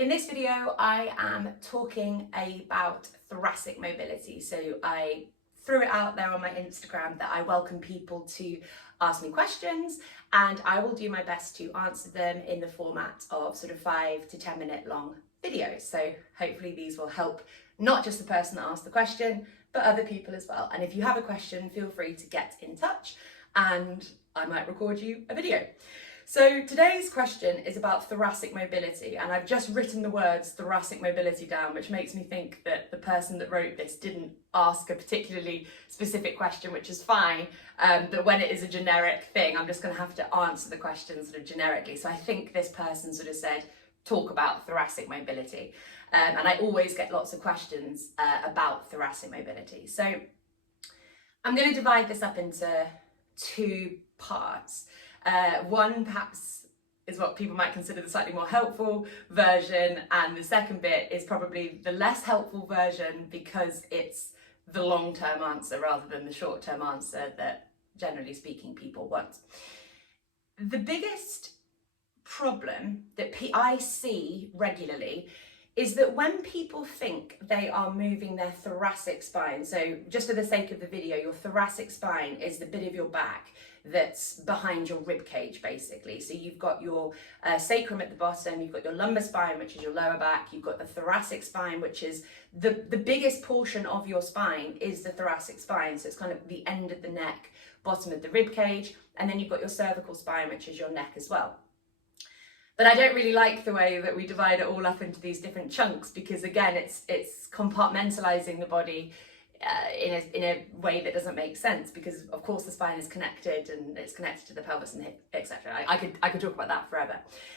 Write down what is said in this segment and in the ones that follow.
In this video, I am talking about thoracic mobility. So I threw it out there on my Instagram that I welcome people to ask me questions, and I will do my best to answer them in the format of sort of 5 to 10 minute long videos. So hopefully these will help not just the person that asked the question, but other people as well. And if you have a question, feel free to get in touch and I might record you a video. So today's question is about thoracic mobility, and I've just written the words thoracic mobility down, which makes me think that the person that wrote this didn't ask a particularly specific question, which is fine, but when it is a generic thing, I'm just going to have to answer the question sort of generically. So I think this person sort of said, talk about thoracic mobility, and I always get lots of questions about thoracic mobility. So I'm going to divide this up into two parts. One perhaps is what people might consider the slightly more helpful version, and the second bit is probably the less helpful version because it's the long-term answer rather than the short-term answer that, generally speaking, people want. The biggest problem that I see regularly is that when people think they are moving their thoracic spine, so just for the sake of the video, your thoracic spine is the bit of your back that's behind your rib cage, basically. So you've got your sacrum at the bottom, you've got your lumbar spine, which is your lower back, you've got the thoracic spine, which is the biggest portion of your spine is the thoracic spine. So it's kind of the end of the neck, bottom of the rib cage, and then you've got your cervical spine, which is your neck as well. But I don't really like the way that we divide it all up into these different chunks, because again, it's compartmentalizing the body in a way that doesn't make sense, because of course the spine is connected and it's connected to the pelvis and hip, etc. I could talk about that forever.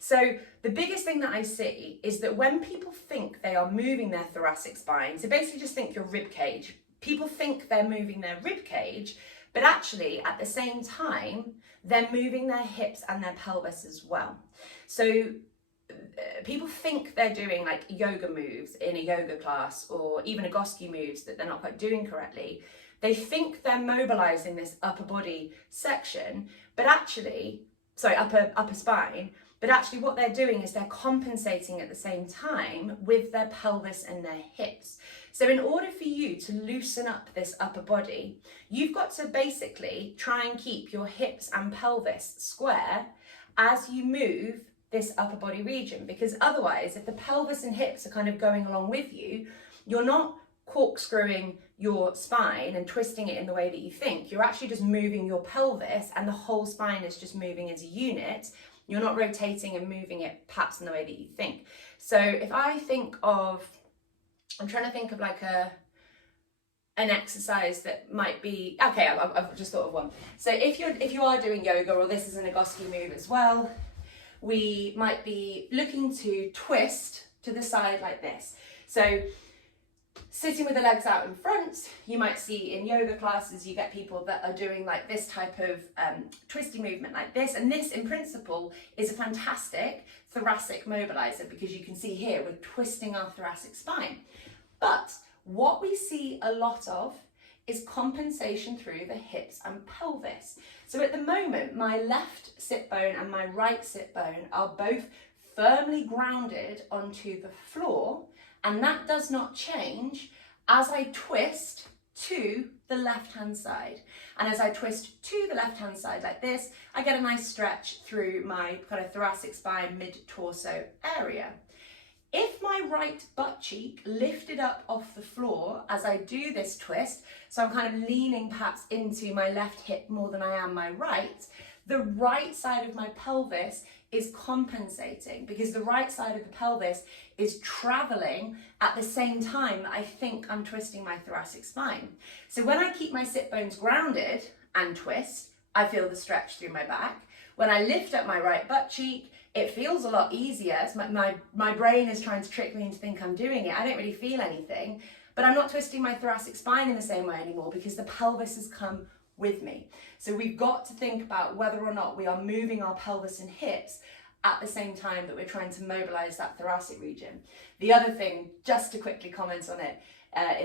So the biggest thing that I see is that when people think they are moving their thoracic spine, so basically just think your rib cage, people think they're moving their rib cage, but actually at the same time they're moving their hips and their pelvis as well. So people think they're doing like yoga moves in a yoga class, or even Egoscue moves that they're not quite doing correctly. They think they're mobilizing this upper body section, but actually, upper spine, but actually what they're doing is they're compensating at the same time with their pelvis and their hips. So in order for you to loosen up this upper body, you've got to basically try and keep your hips and pelvis square as you move this upper body region, because otherwise, if the pelvis and hips are kind of going along with you, you're not corkscrewing your spine and twisting it in the way that you think. You're actually just moving your pelvis, and the whole spine is just moving as a unit. You're not rotating and moving it perhaps in the way that you think. So if I think of, I'm trying to think of like an exercise that might be, okay, I've just thought of one. So if you are doing yoga, or this is an Egoscue move as well, we might be looking to twist to the side like this. So sitting with the legs out in front, you might see in yoga classes, you get people that are doing like this type of twisting movement like this. And this in principle is a fantastic thoracic mobilizer, because you can see here, we're twisting our thoracic spine. But what we see a lot of is compensation through the hips and pelvis. So at the moment, my left sit bone and my right sit bone are both firmly grounded onto the floor, and that does not change as I twist to the left-hand side. And as I twist to the left-hand side like this, I get a nice stretch through my kind of thoracic spine, mid-torso area. If my right butt cheek lifted up off the floor as I do this twist, so I'm kind of leaning perhaps into my left hip more than I am my right, the right side of my pelvis is compensating, because the right side of the pelvis is traveling at the same time that I think I'm twisting my thoracic spine. So when I keep my sit bones grounded and twist, I feel the stretch through my back. When I lift up my right butt cheek, it feels a lot easier. It's my brain is trying to trick me into think I'm doing it. I don't really feel anything, but I'm not twisting my thoracic spine in the same way anymore, because the pelvis has come with me. So we've got to think about whether or not we are moving our pelvis and hips at the same time that we're trying to mobilize that thoracic region. The other thing, just to quickly comment on it,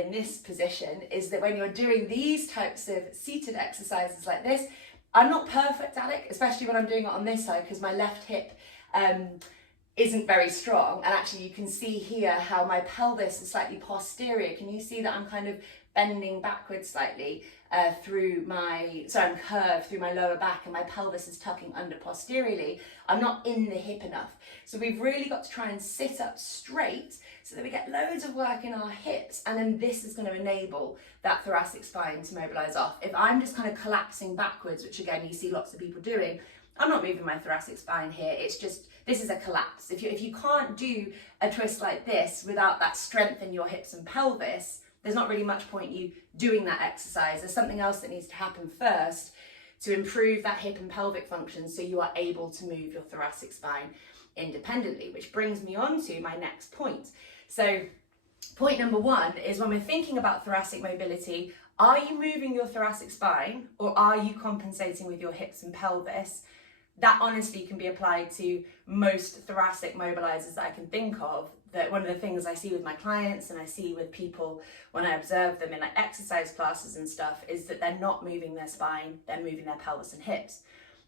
in this position, is that when you're doing these types of seated exercises like this, I'm not perfect at it, especially when I'm doing it on this side, because my left hip isn't very strong. And actually you can see here how my pelvis is slightly posterior. Can you see that I'm kind of bending backwards slightly through my, so I'm curved through my lower back, and my pelvis is tucking under posteriorly. I'm not in the hip enough. So we've really got to try and sit up straight so that we get loads of work in our hips, and then this is going to enable that thoracic spine to mobilize off. If I'm just kind of collapsing backwards, which again you see lots of people doing, I'm not moving my thoracic spine here. It's just, this is a collapse. If you can't do a twist like this without that strength in your hips and pelvis, there's not really much point you doing that exercise. There's something else that needs to happen first to improve that hip and pelvic function so you are able to move your thoracic spine independently, which brings me on to my next point. So point number one is, when we're thinking about thoracic mobility, are you moving your thoracic spine or are you compensating with your hips and pelvis? That honestly can be applied to most thoracic mobilizers that I can think of. That one of the things I see with my clients and I see with people when I observe them in like exercise classes and stuff is that they're not moving their spine, they're moving their pelvis and hips.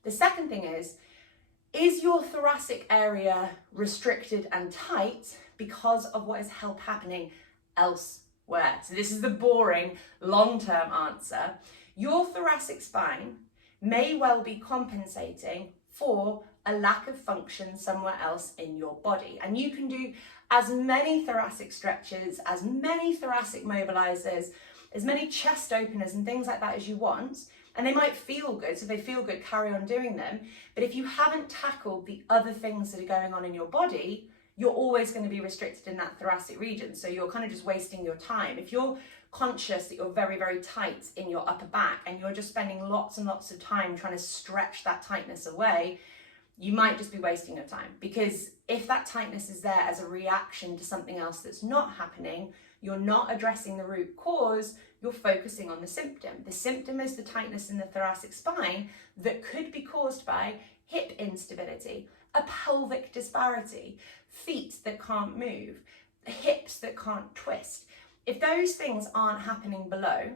The second thing is your thoracic area restricted and tight because of what is happening elsewhere? So this is the boring long-term answer. Your thoracic spine may well be compensating for a lack of function somewhere else in your body. And you can do as many thoracic stretches, as many thoracic mobilizers, as many chest openers and things like that as you want. And they might feel good, so if they feel good, carry on doing them. But if you haven't tackled the other things that are going on in your body, you're always going to be restricted in that thoracic region. So you're kind of just wasting your time. If you're conscious that you're very, very tight in your upper back and you're just spending lots and lots of time trying to stretch that tightness away, you might just be wasting your time. Because if that tightness is there as a reaction to something else that's not happening, you're not addressing the root cause, you're focusing on the symptom. The symptom is the tightness in the thoracic spine that could be caused by hip instability, a pelvic disparity, feet that can't move, hips that can't twist. If those things aren't happening below,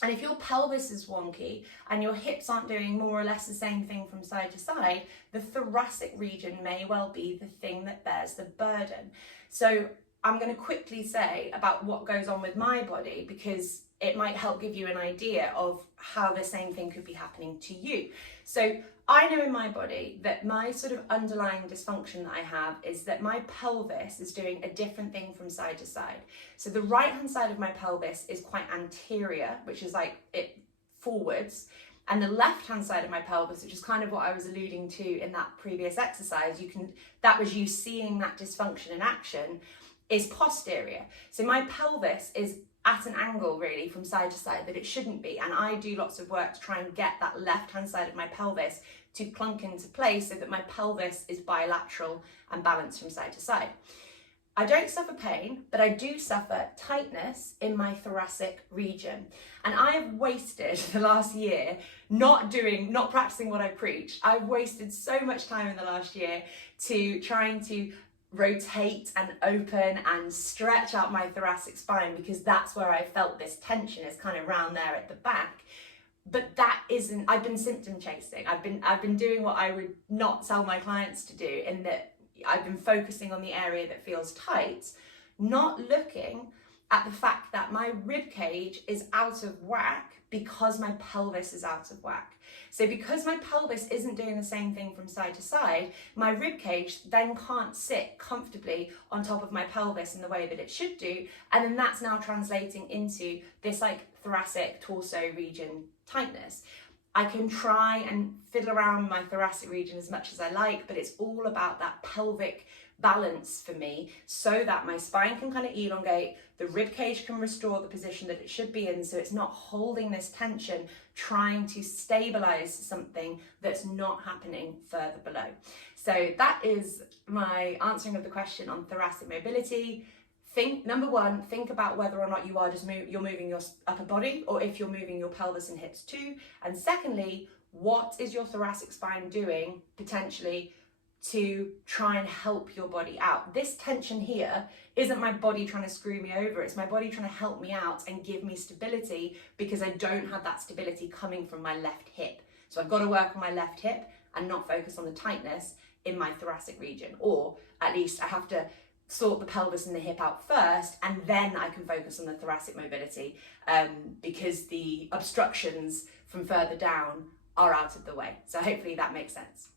and if your pelvis is wonky and your hips aren't doing more or less the same thing from side to side, the thoracic region may well be the thing that bears the burden. So I'm going to quickly say about what goes on with my body, because it might help give you an idea of how the same thing could be happening to you. So I know in my body that my sort of underlying dysfunction that I have is that my pelvis is doing a different thing from side to side. So the right hand side of my pelvis is quite anterior, which is like it forwards. And the left hand side of my pelvis, which is kind of what I was alluding to in that previous exercise, that was you seeing that dysfunction in action, is posterior. So my pelvis is at an angle really from side to side that it shouldn't be. And I do lots of work to try and get that left hand side of my pelvis to clunk into place so that my pelvis is bilateral and balanced from side to side. I don't suffer pain, but I do suffer tightness in my thoracic region. And I have wasted the last year not practicing what I preach. I've wasted so much time in the last year to trying to rotate and open and stretch out my thoracic spine, because that's where I felt this tension is kind of around there at the back. But that isn't, I've been symptom chasing. I've been doing what I would not tell my clients to do, in that I've been focusing on the area that feels tight, not looking at the fact that my rib cage is out of whack because my pelvis is out of whack. So because my pelvis isn't doing the same thing from side to side, my rib cage then can't sit comfortably on top of my pelvis in the way that it should do. And then that's now translating into this like thoracic torso region tightness. I can try and fiddle around my thoracic region as much as I like, but it's all about that pelvic balance for me, so that my spine can kind of elongate, the rib cage can restore the position that it should be in, so it's not holding this tension, trying to stabilize something that's not happening further below. So that is my answering of the question on thoracic mobility. Number one, think about whether or not you are you're moving your upper body, or if you're moving your pelvis and hips too. And secondly, what is your thoracic spine doing potentially to try and help your body out? This tension here isn't my body trying to screw me over, it's my body trying to help me out and give me stability, because I don't have that stability coming from my left hip. So I've got to work on my left hip and not focus on the tightness in my thoracic region, or at least I have to sort the pelvis and the hip out first, and then I can focus on the thoracic mobility, because the obstructions from further down are out of the way. So hopefully that makes sense.